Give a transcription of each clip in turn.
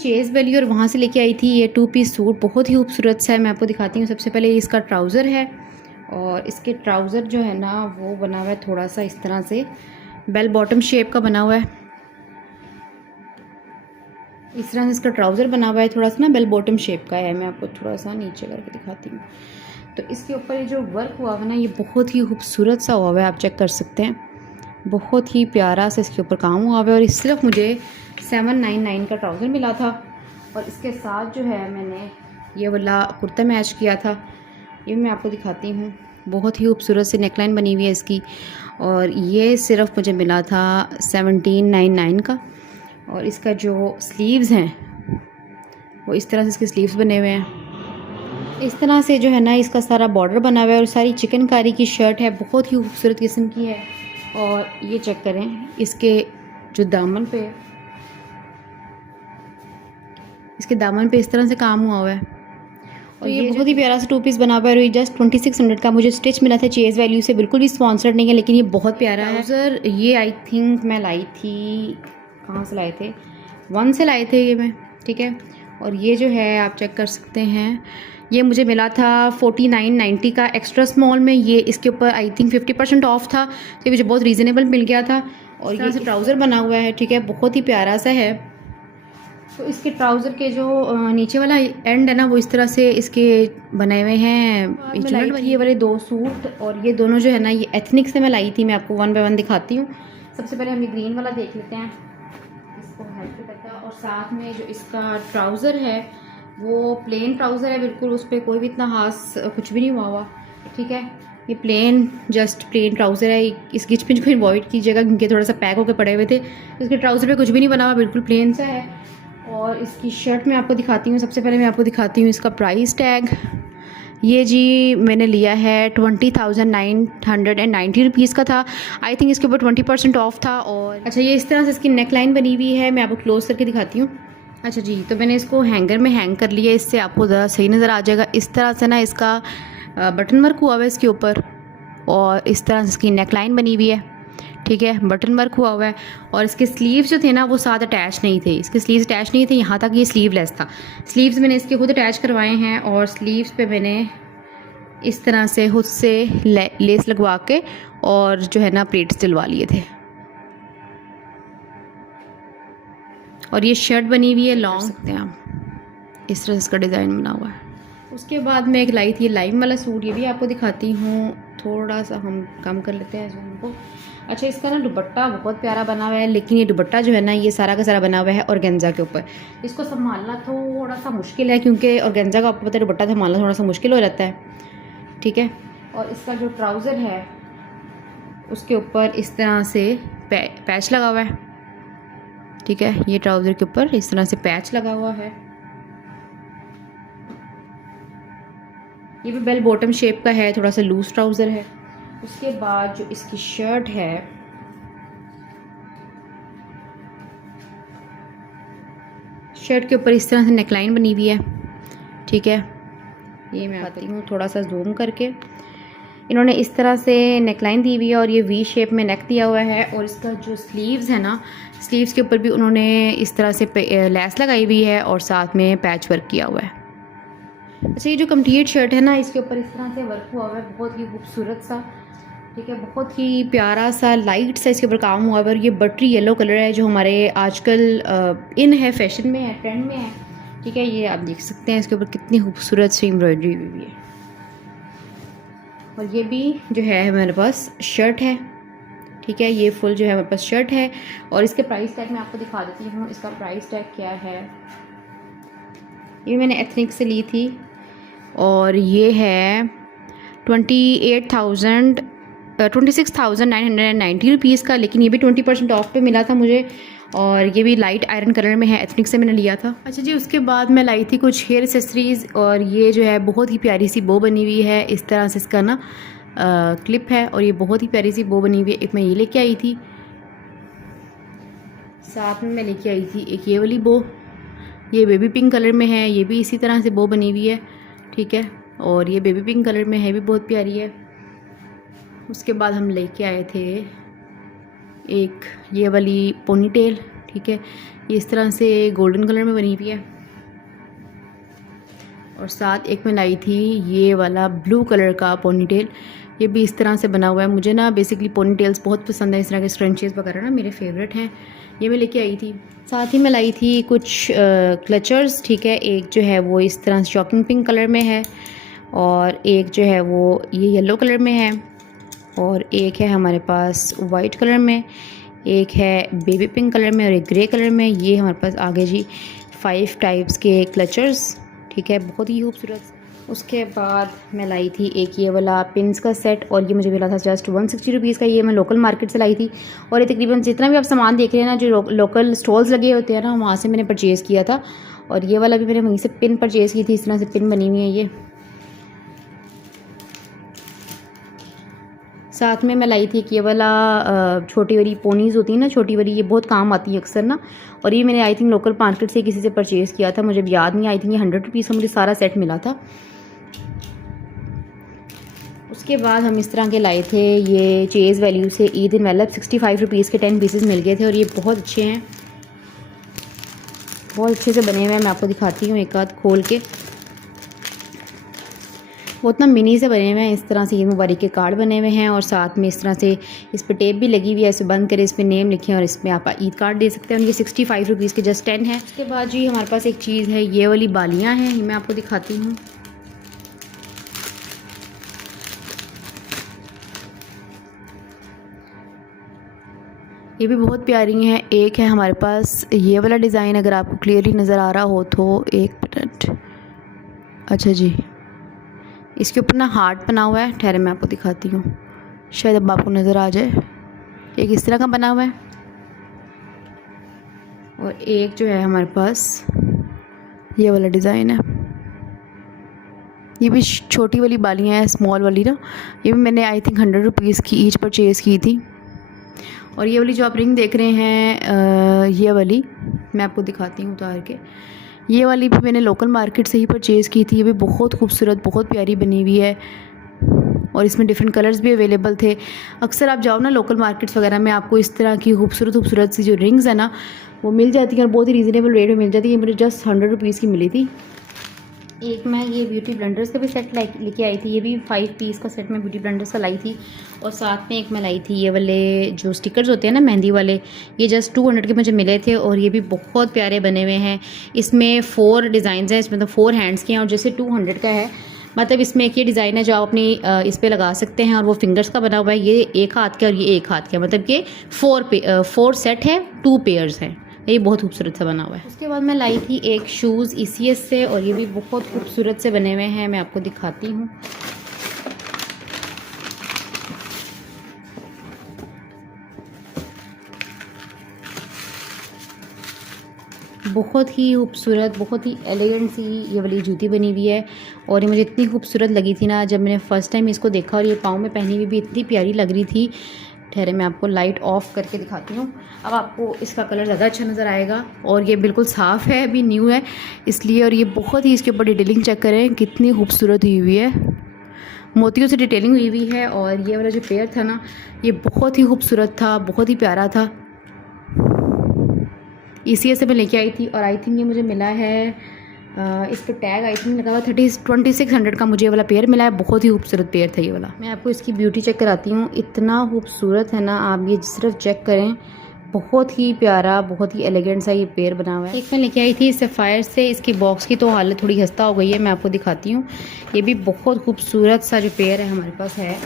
Chase valley और वहाँ से लेके आई थी ये 2 पीस सूट, बहुत ही खूबसूरत सा है। मैं आपको दिखाती हूँ। सबसे पहले इसका ट्राउज़र है और इसके ट्राउज़र जो है ना वो बना हुआ है थोड़ा सा इस तरह से बेल बॉटम शेप का बना हुआ है। इस तरह से इसका ट्राउज़र बना हुआ है, थोड़ा सा ना बेल बॉटम शेप का है। मैं आपको थोड़ा सा नीचे करके दिखाती हूँ। तो इसके ऊपर ये जो वर्क हुआ हुआ है ना ये बहुत ही खूबसूरत सा हुआ हुआ है, आप चेक कर सकते हैं। बहुत ही प्यारा सा इसके ऊपर काम हुआ हुआ है और इस सिर्फ मुझे 799 का ट्राउज़र मिला था। और इसके साथ जो है मैंने ये वाला कुर्ता मैच किया था, ये मैं आपको दिखाती हूँ। बहुत ही खूबसूरत सी नेकलाइन बनी हुई है इसकी और ये सिर्फ मुझे मिला था 1799 का। और इसका जो स्लीव्स हैं वो इस तरह से इसके स्लीव्स बने हुए हैं। इस तरह से जो है ना इसका सारा बॉर्डर बना हुआ है और सारी चिकनकारी की शर्ट है, बहुत ही खूबसूरत किस्म की है। और ये चेक करें इसके जो दामन पे, इसके दामन पे इस तरह से काम हुआ हुआ है। और ये बहुत ही प्यारा सा 2 पीस बना हुआ है और ये जस्ट 2600 का मुझे स्टिच मिला था। चेज़ वैल्यू से बिल्कुल भी स्पॉन्सर्ड नहीं है, लेकिन ये बहुत प्यारा है। सर ये आई थिंक मैं लाई थी, कहाँ से लाए थे, वन से लाए थे ये मैं, ठीक है। और ये जो है आप चेक कर सकते हैं, ये मुझे मिला था 4990 का एक्स्ट्रा स्मॉल में। ये इसके ऊपर आई थिंक 50% ऑफ था, तो ये मुझे बहुत रीज़नेबल मिल गया था। और ये से ट्राउज़र बना हुआ है, ठीक है, बहुत ही प्यारा सा है। तो इसके ट्राउज़र के जो नीचे वाला एंड है ना वो इस तरह से इसके बने हुए हैं ये वाले 2 सूट। और ये दोनों जो है ना ये एथनिक से मैं लाई थी। मैं आपको 1 बाय 1 दिखाती हूँ। सबसे पहले हम ये ग्रीन वाला देख लेते हैं, इसको हेल्प करता है। और साथ में जो इसका ट्राउज़र है वो प्लेन ट्राउज़र है बिल्कुल, उस पर कोई भी इतना खास कुछ भी नहीं हुआ हुआ, ठीक है। ये प्लेन जस्ट प्लेन ट्राउज़र है। इसकी पिंच को अवॉइड कीजिएगा क्योंकि थोड़ा सा पैक होकर पड़े हुए थे। इसके ट्राउज़र पे कुछ भी नहीं बना हुआ, बिल्कुल प्लेन सा है। और इसकी शर्ट मैं आपको दिखाती हूँ। सबसे पहले मैं आपको दिखाती हूँ इसका प्राइस टैग। ये जी मैंने लिया है 20,990 रुपीज़ का था। आई थिंक इसके ऊपर 20% ऑफ था। और अच्छा ये इस तरह से इसकी नेक लाइन बनी हुई है, मैं आपको क्लोज करके दिखाती हूँ। अच्छा जी, तो मैंने इसको हैंगर में हैंग कर लिया, इससे आपको ज़रा सही नज़र आ जाएगा। इस तरह से ना इसका बटन वर्क हुआ हुआ है इसके ऊपर और इस तरह से इसकी नेक लाइन बनी हुई है, ठीक है, बटन वर्क हुआ हुआ है। और इसके स्लीव्स जो थे ना वो साथ अटैच नहीं थे, इसके स्लीव्स अटैच नहीं थे, यहाँ तक ये स्लीवलेस था। स्लीव्स मैंने इसके खुद अटैच करवाए हैं और स्लीव्स पे मैंने इस तरह से खुद से लेस लगवा के और जो है ना प्लेट्स डलवा लिए थे। और ये शर्ट बनी हुई है लॉन्ग, सकते हैं आप, इस तरह से इसका डिज़ाइन बना हुआ है। उसके बाद मैं एक लाई थी लाइम वाला सूट, ये भी आपको दिखाती हूँ। थोड़ा सा हम कम कर लेते हैं जूम को। अच्छा इसका ना दुपट्टा बहुत प्यारा बना हुआ है, लेकिन ये दुपट्टा जो है ना ये सारा का सारा बना हुआ है ऑर्गेन्जा के ऊपर। इसको संभालना थोड़ा सा मुश्किल है क्योंकि ऑर्गेन्जा का आपको पता है दुपट्टा संभालना थोड़ा सा मुश्किल हो जाता है, ठीक है। और इसका जो ट्राउज़र है उसके ऊपर इस तरह से पैच लगा हुआ है, ठीक है। ये ट्राउज़र के ऊपर इस तरह से पैच लगा हुआ है। ये भी बेल बॉटम शेप का है, थोड़ा सा लूज ट्राउज़र है। उसके बाद जो इसकी शर्ट है शर्ट के ऊपर इस तरह से नेकलाइन बनी हुई है, ठीक है। ये मैं आती हूँ थोड़ा सा जूम करके। इन्होंने इस तरह से नेकलाइन दी हुई है और ये वी शेप में नेक दिया हुआ है। और इसका जो स्लीव्स है ना, स्लीव्स के ऊपर भी उन्होंने इस तरह से लेस लगाई हुई है और साथ में पैच वर्क किया हुआ है। अच्छा ये जो कंप्लीट शर्ट है ना इसके ऊपर इस तरह से वर्क हुआ हुआ है, बहुत ही खूबसूरत सा, ठीक है, बहुत ही प्यारा सा लाइट सा इसके ऊपर काम हुआ है। और ये बटरी येलो कलर है जो हमारे आजकल इन है, फैशन में है, ट्रेंड में है, ठीक है। ये आप देख सकते हैं इसके ऊपर कितनी खूबसूरत सी एम्ब्रॉयडरी हुई है। और ये भी जो है हमारे पास शर्ट है, ठीक है, ये फुल जो है हमारे पास शर्ट है। और इसके प्राइस टैग मैं आपको दिखा देती हूँ। इसका प्राइस टैग क्या है, ये मैंने एथनिक से ली थी और ये है 26,990 रुपीज़ का, लेकिन ये भी 20% ऑफ पे मिला था मुझे। और ये भी लाइट आयरन कलर में है, एथनिक से मैंने लिया था। अच्छा जी, उसके बाद मैं लाई थी कुछ हेयर एक्सेसरीज़ और ये जो है बहुत ही प्यारी सी बो बनी हुई है, इस तरह से इसका ना क्लिप है और ये बहुत ही प्यारी सी बो बनी हुई है। एक मैं ये लेके आई थी, साथ में मैं लेके आई थी एक ये वाली बो, ये बेबी पिंक कलर में है, ये भी इसी तरह से बो बनी हुई है, ठीक है। और ये बेबी पिंक कलर में है, भी बहुत प्यारी है। उसके बाद हम लेके आए थे एक ये वाली पोनी टेल, ठीक है, ये इस तरह से गोल्डन कलर में बनी हुई है। और साथ एक मैं लाई थी ये वाला ब्लू कलर का पोनीटेल, ये भी इस तरह से बना हुआ है। मुझे ना बेसिकली पोनीटेल्स बहुत पसंद है, इस तरह के स्क्रंचेस वगैरह ना मेरे फेवरेट हैं, ये मैं लेके आई थी। साथ ही मैं लाई थी कुछ क्लचर्स, ठीक है, एक जो है वो इस तरह से शॉकिंग पिंक कलर में है, और एक जो है वो ये येलो कलर में है, और एक है हमारे पास वाइट कलर में, एक है बेबी पिंक कलर में और एक ग्रे कलर में। ये हमारे पास आगे जी 5 टाइप्स के क्लचर्स, ठीक है, बहुत ही खूबसूरत। उसके बाद मैं लाई थी एक ये वाला पिन्स का सेट, और ये मुझे मिला था जस्ट 160 रुपीज़ का। ये मैं लोकल मार्केट से लाई थी, और ये तकरीबन जितना भी आप सामान देख रहे हैं ना, जो लोकल स्टॉल्स लगे होते हैं ना, वहाँ से मैंने परचेज़ किया था। और ये वाला भी मैंने वहीं से पिन परचेज़ की थी, इस तरह से पिन बनी हुई है ये। साथ में मैं लाई थी कि ये वाला छोटी वाली पोनीज़ होती है ना, छोटी वाली, ये बहुत काम आती है अक्सर ना। और ये मैंने आई थिंक लोकल मार्केट से किसी से परचेज़ किया था, मुझे याद नहीं, आई थिंक ये 100 रुपीज़ का मुझे सारा सेट मिला था। उसके बाद हम इस तरह के लाए थे, ये चेज़ वैल्यू से ईद इनवेलप 65 रुपीज़ के 10 पीसेस मिल गए थे, और ये बहुत अच्छे हैं, बहुत अच्छे से बने हुए हैं। मैं आपको दिखाती हूँ एक आध खोल के। वो उतना मिनी से बने हुए हैं, इस तरह से ये मुबारक के कार्ड बने हुए हैं, और साथ में इस तरह से इस पर टेप भी लगी हुई है, इसे बंद करें, इस पर नेम लिखें, और इसमें आप ईद कार्ड दे सकते हैं। और ये 65 रुपीज़ के जस्ट 10 है। उसके बाद जी हमारे पास एक चीज़ है, ये वाली बालियाँ हैं, ये मैं आपको दिखाती हूँ। ये भी बहुत प्यारी हैं। एक है हमारे पास ये वाला डिज़ाइन, अगर आपको क्लियरली नज़र आ रहा हो तो, एक मिनट, अच्छा जी, इसके ऊपर ना हार्ट बना हुआ है, ठहरे मैं आपको दिखाती हूँ, शायद अब आपको नज़र आ जाए। एक इस तरह का बना हुआ है, और एक जो है हमारे पास ये वाला डिज़ाइन है। ये भी छोटी वाली बालियाँ हैं, स्मॉल वाली ना, ये भी मैंने आई थिंक 100 रुपीज़ की ईच परचेज़ की थी। और ये वाली जो आप रिंग देख रहे हैं, ये वाली मैं आपको दिखाती हूँ उतार के, ये वाली भी मैंने लोकल मार्केट से ही परचेज़ की थी। ये भी बहुत खूबसूरत, बहुत प्यारी बनी हुई है, और इसमें डिफरेंट कलर्स भी अवेलेबल थे। अक्सर आप जाओ ना लोकल मार्केट्स वगैरह में, आपको इस तरह की खूबसूरत खूबसूरत सी जो रिंग्स है ना, वो मिल जाती हैं, और बहुत ही रीज़नेबल रेट में मिल जाती है। ये मुझे जस्ट 100 रुपीज़ की मिली थी। एक मैं ये ब्यूटी ब्लेंडर्स का भी सेट लेके आई थी, ये भी 5 पीस का सेट मैं ब्यूटी ब्लेंडर्स का लाई थी। और साथ में एक मैं लाई थी ये वाले जो स्टिकर्स होते हैं ना मेहंदी वाले, ये जस्ट 200 के मुझे मिले थे, और ये भी बहुत प्यारे बने हुए हैं। इसमें 4 डिज़ाइंस हैं, इसमें तो 4 हैंड्स के हैं, और जैसे 200 का है, मतलब इसमें एक ये डिज़ाइन है जो आप अपनी इस पर लगा सकते हैं, और वो फिंगर्स का बना हुआ है। ये एक हाथ का और ये एक हाथ का, मतलब कि 4 सेट है, 2 पेयर्स हैं। ये बहुत खूबसूरत सा बना हुआ है। उसके बाद मैं लाई थी एक शूज़ ECS से, और ये भी बहुत खूबसूरत से बने हुए हैं, मैं आपको दिखाती हूँ। बहुत ही खूबसूरत, बहुत ही एलिगेंट सी ये वाली जूती बनी हुई है, और ये मुझे इतनी खूबसूरत लगी थी ना जब मैंने फ़र्स्ट टाइम इसको देखा, और ये पाँव में पहनी हुई भी इतनी प्यारी लग रही थी। ठहरे मैं आपको लाइट ऑफ करके दिखाती हूँ, अब आपको इसका कलर ज़्यादा अच्छा नज़र आएगा। और ये बिल्कुल साफ़ है, अभी न्यू है इसलिए, और ये बहुत ही, इसके ऊपर डिटेलिंग चेक करें कितनी खूबसूरत हुई हुई है, मोतियों से डिटेलिंग हुई हुई है। और ये वाला जो पेयर था ना, ये बहुत ही खूबसूरत था, बहुत ही प्यारा था। ECS से मैं लेके आई थी, और आई थिंक ये मुझे मिला है इस पर टैग आई थिंक लगा हुआ 2600 का मुझे ये वाला पेयर मिला है। बहुत ही खूबसूरत पेयर था ये वाला। मैं आपको इसकी ब्यूटी चेक कराती हूँ, इतना खूबसूरत है ना, आप ये सिर्फ चेक करें, बहुत ही प्यारा, बहुत ही एलिगेंट सा ये पेयर बना हुआ है। एक मैं लेके आई थी सफ़ायर से, इसकी बॉक्स की तो हालत थोड़ी खस्ता हो गई है, मैं आपको दिखाती हूँ। ये भी बहुत खूबसूरत सा जो पेयर है हमारे पास है,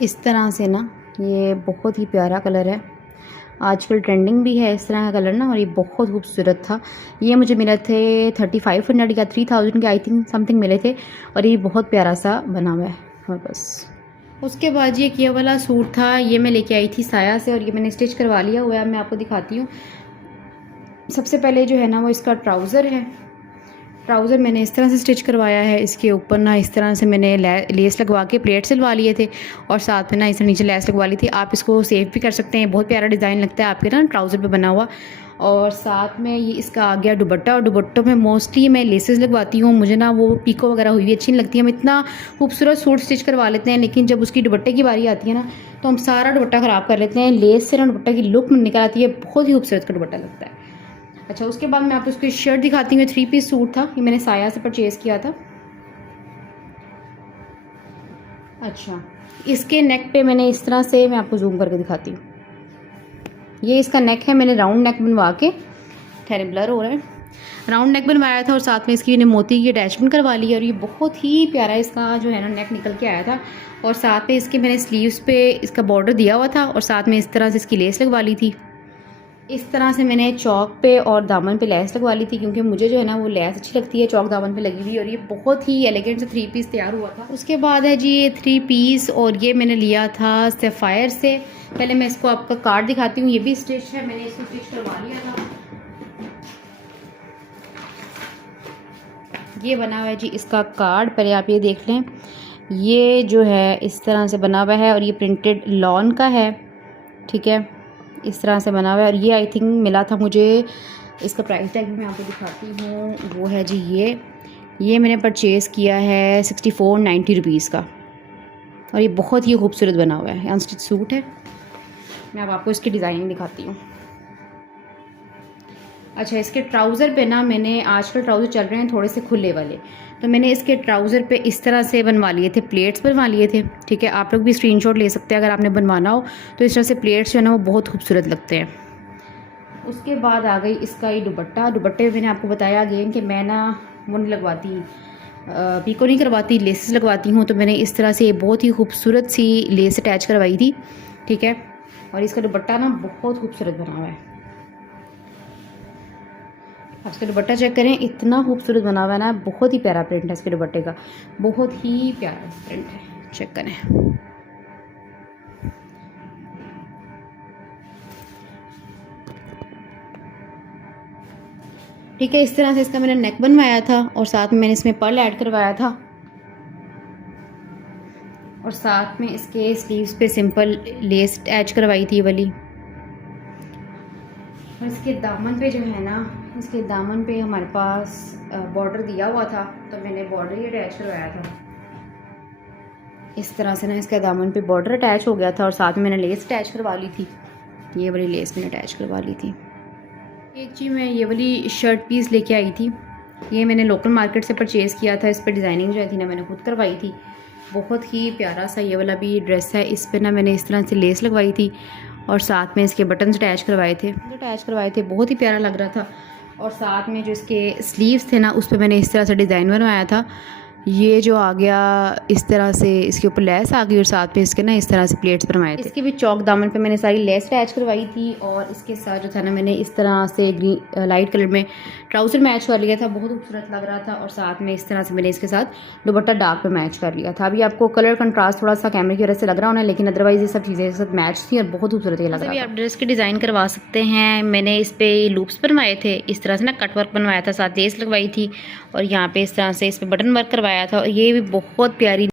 इस तरह से ना, ये बहुत ही प्यारा कलर है, आजकल ट्रेंडिंग भी है इस तरह का कलर ना, और ये बहुत खूबसूरत था। ये मुझे मिले थे 3500 या 3000 के आई थिंक समथिंग मिले थे, और ये बहुत प्यारा सा बना हुआ है हमारे पास। उसके बाद ये वाला सूट था, ये मैं लेके आई थी साया से, और ये मैंने स्टिच करवा लिया हुआ है, मैं आपको दिखाती हूँ। सबसे पहले जो है ना वो इसका ट्राउज़र है, ट्राउज़र मैंने इस तरह से स्टिच करवाया है। इसके ऊपर ना इस तरह से मैंने लेस लगवा के प्लेट सिलवा लिए थे, और साथ में ना इस नीचे लेस लगवा ली थी। आप इसको सेव भी कर सकते हैं, बहुत प्यारा डिज़ाइन लगता है आपके ना ट्राउज़र पे बना हुआ। और साथ में ये इसका आ गया दुपट्टा, और दुपट्टों में मोस्टली मैं लेसेस लगवाती हूँ, मुझे ना वो पीको वगैरह हुई भी अच्छी नहीं लगती है। हम इतना खूबसूरत सूट स्टिच करवा लेते हैं, लेकिन जब उसकी दुपट्टे की बारी आती है ना, तो हम सारा दुपट्टा ख़राब कर लेते हैं। लेस से ना दुपट्टा की लुक निकल आती है, बहुत ही खूबसूरत का दुपट्टा लगता है। अच्छा, उसके बाद मैं आपको उसकी शर्ट दिखाती हूँ। 3 पीस सूट था, ये मैंने साया से परचेज़ किया था। अच्छा, इसके नेक पे मैंने इस तरह से, मैं आपको जूम करके दिखाती हूँ, ये इसका नेक है। मैंने राउंड नेक बनवा के, ठहरे ब्लर हो रहा है, राउंड नेक बनवाया था और साथ में इसकी मैंने मोती की अटैचमेंट करवा ली है और ये बहुत ही प्यारा इसका जो है ना नेक निकल के आया था। और साथ में इसके मैंने स्लीव्स पे इसका बॉर्डर दिया हुआ था और साथ में इस तरह से इसकी लेस लगवा ली थी। इस तरह से मैंने चौक पे और दामन पे लेस लगवा ली थी, क्योंकि मुझे जो है ना वो लेस अच्छी लगती है चौक दामन पे लगी हुई। और ये बहुत ही एलिगेंट से 3 पीस तैयार हुआ था। उसके बाद है जी ये 3 पीस, और ये मैंने लिया था सैफायर से। पहले मैं इसको आपका कार्ड दिखाती हूँ। ये भी स्टिच है, मैंने इसको स्टिच करवा लिया था। ये बना हुआ है जी इसका कार्ड, पहले आप ये देख लें। ये जो है इस तरह से बना हुआ है और ये प्रिंटेड लॉन का है, ठीक है, इस तरह से बना हुआ है। और ये आई थिंक मिला था मुझे, इसका प्राइस टैग भी मैं आपको दिखाती हूँ, वो है जी ये मैंने परचेज़ किया है 64-90 रुपीज़ का। और ये बहुत ही खूबसूरत बना हुआ है, अनस्टिच सूट है। मैं अब आपको इसकी डिज़ाइनिंग दिखाती हूँ। अच्छा, इसके ट्राउज़र पे ना मैंने, आजकल ट्राउज़र चल रहे हैं थोड़े से खुले वाले, तो मैंने इसके ट्राउज़र पे इस तरह से बनवा लिए थे, प्लेट्स बनवा लिए थे, ठीक है। आप लोग भी स्क्रीनशॉट ले सकते हैं अगर आपने बनवाना हो, तो इस तरह से प्लेट्स जो है ना वो बहुत खूबसूरत लगते हैं। उसके बाद आ गई इसका ये दुपट्टा। दुपट्टे में मैंने आपको बताया अगेन कि मैं ना वो नहीं लगवाती, पीको नहीं करवाती, लेसेस लगवाती हूँ। तो मैंने इस तरह से बहुत ही खूबसूरत सी लेस अटैच करवाई थी, ठीक है। और इसका दुपट्टा ना बहुत खूबसूरत बना हुआ है। आप इसका दुपट्टा चेक करें, इतना खूबसूरत बना हुआ है ना, बहुत ही प्यारा प्रिंट है इसके दुपट्टे का, बहुत ही प्यारा प्रिंट है, चेक करें। ठीक है, इस तरह से इसका मैंने नेक बनवाया था और साथ में मैंने इसमें पर्ल ऐड करवाया था। और साथ में इसके स्लीव्स पे सिंपल लेस अटैच करवाई थी वाली। और इसके दामन पे जो है ना, इसके दामन पे हमारे पास बॉर्डर दिया हुआ था, तो मैंने बॉर्डर ही अटैच करवाया था। इस तरह से ना इसका दामन पे बॉर्डर अटैच हो गया था और साथ में मैंने लेस अटैच करवा ली थी। ये वाली लेस मैंने अटैच करवा ली थी। एक जी मैं ये वाली शर्ट पीस लेके आई थी, ये मैंने लोकल मार्केट से परचेज़ किया था। इस पर डिज़ाइनिंग जो थी ना मैंने खुद करवाई थी। बहुत ही प्यारा सा ये वाला भी ड्रेस है। इस पर ना मैंने इस तरह से लेस लगवाई थी और साथ में इसके बटन्स अटैच करवाए थे, बहुत ही प्यारा लग रहा था। और साथ में जो इसके स्लीव्स थे ना, उस पर मैंने इस तरह से डिज़ाइन बनवाया था। ये जो आ गया इस तरह से, इसके ऊपर लेस आ गई और साथ में इसके ना इस तरह से प्लेट्स बनवाए थे। इसके भी चौक दामन पे मैंने सारी लेस अटैच करवाई थी और इसके साथ जो था ना मैंने इस तरह से ग्रीन लाइट कलर में ट्राउज़र मैच कर लिया था, बहुत खूबसूरत लग रहा था। और साथ में इस तरह से मैंने इसके साथ दुपट्टा डार्क पे मैच कर लिया था। अभी आपको कलर कंट्रास्ट थोड़ा सा कैमरे की वजह से लग रहा होना, लेकिन अदरवाइज ये सब चीज़ें साथ मैच थी और बहुत खूबसूरत ये लग रहा था। आप ड्रेस की डिज़ाइन करवा सकते हैं। मैंने इस पर लूप्स बनवाए थे, इस तरह से ना कट वर्क बनवाया था, साथ लेस लगवाई थी और यहाँ पे इस तरह से इस पर बटन वर्क करवाया था। और ये भी बहुत प्यारी